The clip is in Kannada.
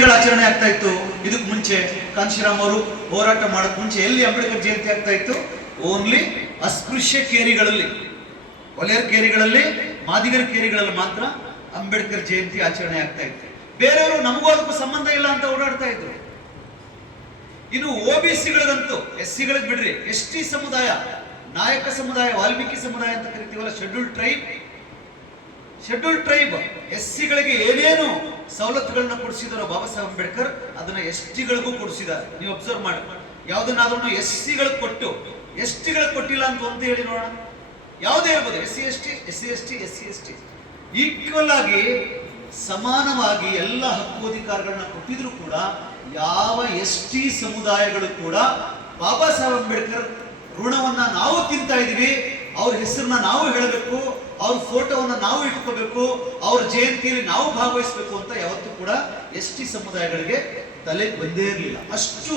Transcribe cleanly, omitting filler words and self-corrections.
ಜಯಂತಿಗಳ ಆಚರಣೆ ಆಗ್ತಾ ಇತ್ತು. ಇದಕ್ಕೆ ಮುಂಚೆ ಕಾಂಶಿರಾಮ್ ಅವರು ಹೋರಾಟ ಮಾಡಕ್ ಮುಂಚೆ ಎಲ್ಲಿ ಅಂಬೇಡ್ಕರ್ ಜಯಂತಿ ಆಗ್ತಾ ಇತ್ತು? ಓನ್ಲಿ ಅಸ್ಪೃಶ್ಯ ಕೇರಿಗಳಲ್ಲಿ, ಒಲೆಯರ್ ಕೇರಿಗಳಲ್ಲಿ, ಮಾದಿಗರ ಕೇರಿಗಳಲ್ಲಿ ಮಾತ್ರ ಅಂಬೇಡ್ಕರ್ ಜಯಂತಿ ಆಚರಣೆ ಆಗ್ತಾ ಇತ್ತು. ಬೇರೆಯವರು ನಮಗೂ ಅದಕ್ಕೂ ಸಂಬಂಧ ಇಲ್ಲ ಅಂತ ಓಡಾಡ್ತಾ ಇದ್ರು. ಇನ್ನು OBCಗಳಿಗಂತೂ, SC ಗಳಿಗೆ ಬಿಡ್ರಿ, ST ಸಮುದಾಯ, ನಾಯಕ ಸಮುದಾಯ, ವಾಲ್ಮೀಕಿ ಸಮುದಾಯ ಅಂತ ಕರಿತೀವಲ್ಲ, ಶೆಡ್ಯೂಲ್ಡ್ ಟ್ರೈಬ್ SC ಗಳಿಗೆ ಏನೇನು ಸವಲತ್ತುಗಳನ್ನ ಕೊಡಿಸಿದಾರೋ ಬಾಬಾ ಸಾಹೇಬ್ ಅಂಬೇಡ್ಕರ್, ಅದನ್ನ ST ಗಳಿಗೂ ಕೊಡಿಸಿದ್ದಾರೆ. ನೀವು ಅಬ್ಸರ್ವ್ ಮಾಡಿ, ಯಾವ್ದನ್ನಾದ್ರೂ SC ಗಳಿಗೆ ಕೊಟ್ಟು ST ಗಳಿಗೆ ಕೊಟ್ಟಿಲ್ಲ ಅಂತ ಒಂದು ಹೇಳಿ ನೋಡೋಣ. ಯಾವುದೇ ಹೇಳ್ಬೋದು, SC/ST ಈಕ್ವಲ್ ಆಗಿ ಸಮಾನವಾಗಿ ಎಲ್ಲ ಹಕ್ಕು ಅಧಿಕಾರಗಳನ್ನ ಕೊಟ್ಟಿದ್ರು ಕೂಡ ಯಾವ ST ಸಮುದಾಯಗಳು ಕೂಡ ಬಾಬಾ ಸಾಹೇಬ್ ಅಂಬೇಡ್ಕರ್ ಋಣವನ್ನ ನಾವು ತಿಂತಾ ಇದೀವಿ, ಅವ್ರ ಹೆಸರನ್ನ ನಾವು ಹೇಳಬೇಕು, ಅವ್ರ ಫೋಟೋವನ್ನ ನಾವು ಇಟ್ಕೋಬೇಕು, ಅವ್ರ ಜಯಂತಿಯಲ್ಲಿ ನಾವು ಭಾಗವಹಿಸಬೇಕು ಅಂತ ಯಾವತ್ತೂ ಕೂಡ ST ಸಮುದಾಯಗಳಿಗೆ ತಲೆ ಬಂದೇ ಇರಲಿಲ್ಲ. ಅಷ್ಟು